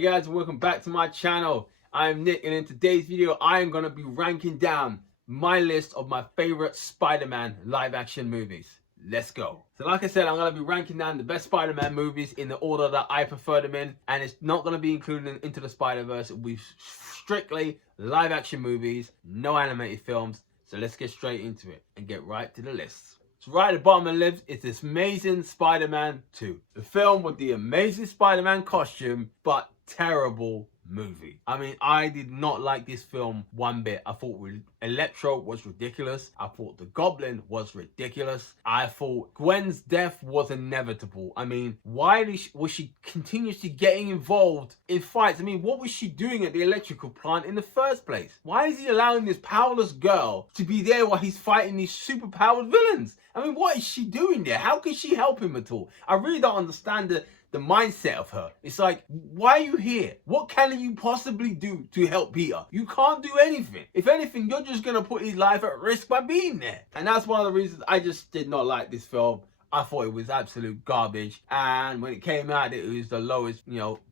Hey guys, welcome back to my channel. I'm Nick, and in today's video I am going to be ranking down my list of my favorite Spider-Man live action movies. Let's go. So like I said, I'm going to be ranking down the best Spider-Man movies in the order that I prefer them in, and it's not going to be included in Into the Spider-Verse. It will be strictly live action movies, no animated films. So let's get straight into it and get right to the list. So right at the bottom of the list is this Amazing Spider-Man 2. The film with the Amazing Spider-Man costume, but terrible movie. I mean, I did not like this film one bit. I thought Electro was ridiculous. I thought the Goblin was ridiculous. I thought Gwen's death was inevitable. I mean, why was she continuously getting involved in fights? I mean, what was she doing at the electrical plant in the first place? Why is he allowing this powerless girl to be there while he's fighting these super-powered villains? I mean, what is she doing there? How can she help him at all? I really don't understand the mindset of her. It's like, why are you here? What can you possibly do to help Peter? You can't do anything. If anything, you're just gonna put his life at risk by being there. And that's one of the reasons I just did not like this film. I thought it was absolute garbage, and when it came out it was the lowest,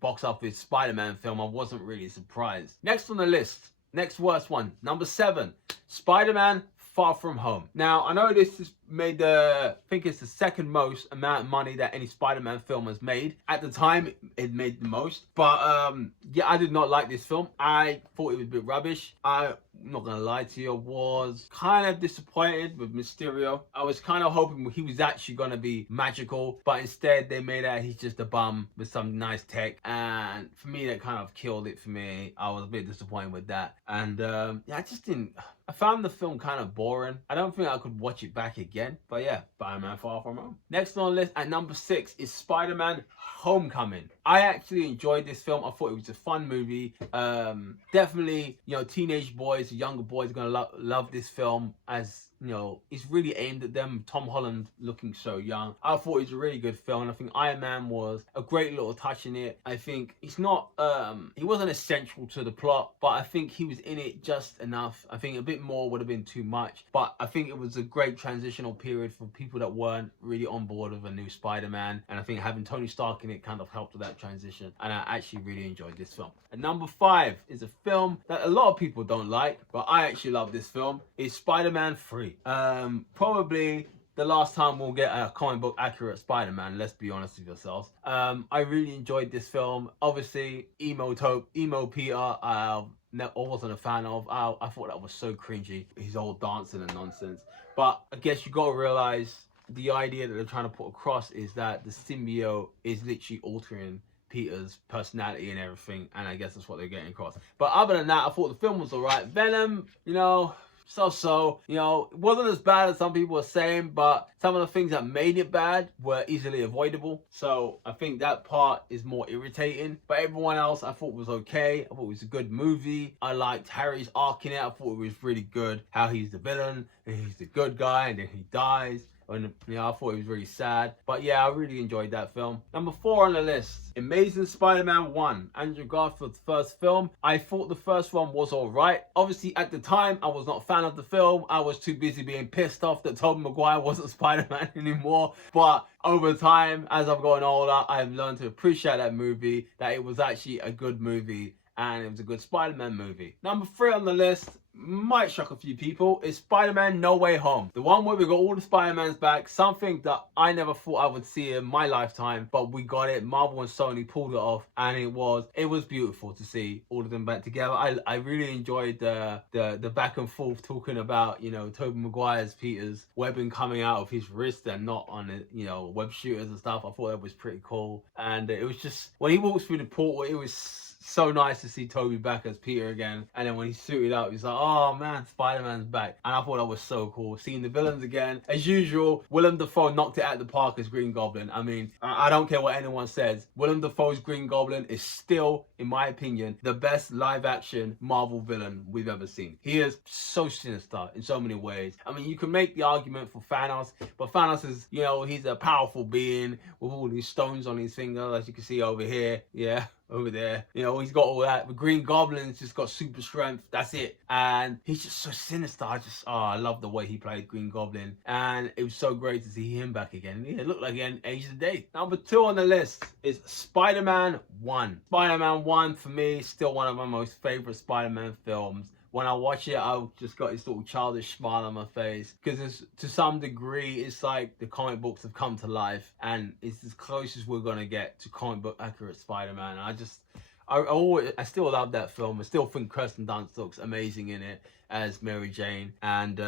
box office Spider-Man film. I wasn't really surprised. Next on the list, next worst one, number 7, Spider-Man Far From Home. Now, I know this has made I think it's the second most amount of money that any Spider-Man film has made. At the time, it made the most. But yeah, I did not like this film. I thought it was a bit rubbish. I'm not gonna lie to you, I was kind of disappointed with Mysterio. I was kind of hoping he was actually gonna be magical, but instead they made out he's just a bum with some nice tech, and for me that kind of killed it for me. I was a bit disappointed with that, and yeah, I found the film kind of boring. I don't think I could watch it back again, but yeah, Spider-Man Far From Home. Next on the list at number 6 is Spider-Man Homecoming. I actually enjoyed this film. I thought it was a fun movie. Definitely, teenage boys, younger boys are gonna love this film, as it's really aimed at them. Tom Holland looking so young. I thought it was a really good film, and I think Iron Man was a great little touch in it. I think it's not, he wasn't essential to the plot, but I think he was in it just enough. I think a bit more would have been too much, but I think it was a great transitional period for people that weren't really on board with a new Spider-Man, and I think having Tony Stark in it kind of helped with that transition, and I actually really enjoyed this film. And number 5 is a film that a lot of people don't like, but I actually love this film. It's Spider-Man 3. Probably the last time we'll get a comic book accurate Spider-Man, let's be honest with yourselves. I really enjoyed this film. Obviously, emo Peter, I wasn't a fan of. I thought that was so cringy, his whole dancing and nonsense. But I guess you gotta realize the idea that they're trying to put across is that the symbiote is literally altering Peter's personality and everything, and I guess that's what they're getting across. But other than that, I thought the film was alright. Venom, so, it wasn't as bad as some people are saying, but some of the things that made it bad were easily avoidable. So I think that part is more irritating. But everyone else I thought was okay. I thought it was a good movie. I liked Harry's arc in it. I thought it was really good. How he's the villain, and he's the good guy, and then he dies. And I thought it was really sad. But yeah, I really enjoyed that film. Number 4 on the list, Amazing Spider-Man 1, Andrew Garfield's first film. I thought the first one was alright. Obviously, at the time, I was not a fan of the film. I was too busy being pissed off that Tobey Maguire wasn't Spider-Man anymore. But over time, as I've gotten older, I've learned to appreciate that movie, that it was actually a good movie, and it was a good Spider-Man movie. Number 3 on the list, might shock a few people, is Spider-Man No Way Home. The one where we got all the Spider-Mans back, something that I never thought I would see in my lifetime, but we got it. Marvel and Sony pulled it off, and it was beautiful to see all of them back together. I really enjoyed the back and forth talking about, Tobey Maguire's Peter's webbing coming out of his wrist and not on it, web shooters and stuff. I thought that was pretty cool. And it was just, when he walks through the portal, it was so nice to see Tobey back as Peter again. And then when he suited up, he's like, oh man, Spider-Man's back. And I thought that was so cool. Seeing the villains again. As usual, Willem Dafoe knocked it out of the park as Green Goblin. I mean, I don't care what anyone says. Willem Dafoe's Green Goblin is still, in my opinion, the best live action Marvel villain we've ever seen. He is so sinister in so many ways. I mean, you can make the argument for Thanos, but Thanos is, he's a powerful being with all these stones on his finger, as you can see over here. Yeah. over there. You know, he's got all that. The Green Goblin's just got super strength. That's it. And he's just so sinister. I love the way he played Green Goblin. And it was so great to see him back again. Yeah, it looked like he hadn't aged a day. Number 2 on the list is Spider-Man 1. Spider-Man 1 for me is still one of my most favorite Spider-Man films. When I watch it, I just got this little childish smile on my face because to some degree, it's like the comic books have come to life, and it's as close as we're gonna get to comic book accurate Spider-Man. I still love that film. I still think Kirsten Dunst looks amazing in it as Mary Jane. And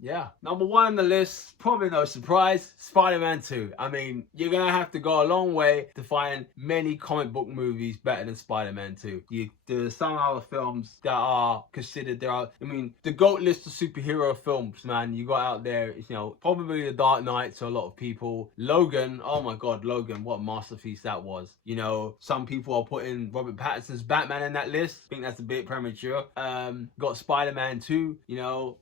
yeah, number 1 on the list, probably no surprise, Spider-Man 2. I mean, you're gonna have to go a long way to find many comic book movies better than Spider-Man 2. There's some other films that are considered the GOAT list of superhero films, man. You got out there, you know, probably The Dark Knight to a lot of people. Logan, oh my God, Logan, what a masterpiece that was. You know, some people are putting Robert Pattinson's Batman in that list. I think that's a bit premature. Got Spider-Man 2, you know,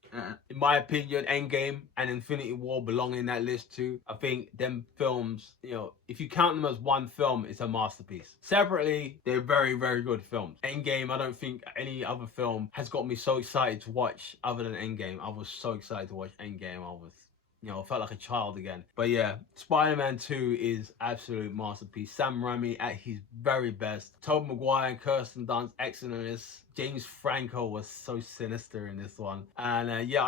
in my opinion, Endgame and Infinity War belong in that list too. I think them films, you know, if you count them as one film, it's a masterpiece. Separately, they're very, very good films. Endgame, I don't think any other film has got me so excited to watch other than Endgame. I was so excited to watch Endgame. I felt like a child again. But yeah, Spider-Man 2 is absolute masterpiece. Sam Raimi at his very best. Tobey Maguire and Kirsten Dunst, excellent in this. James Franco was so sinister in this one. And yeah,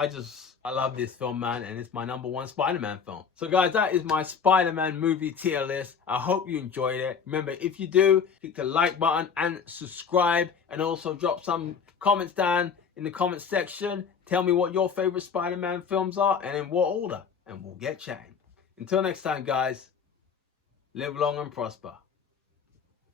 I love this film, man. And it's my number 1 Spider-Man film. So guys, that is my Spider-Man movie tier list. I hope you enjoyed it. Remember, if you do, click the like button and subscribe. And also drop some comments down in the comment section. Tell me what your favorite Spider-Man films are and in what order, and we'll get chatting. Until next time, guys, live long and prosper.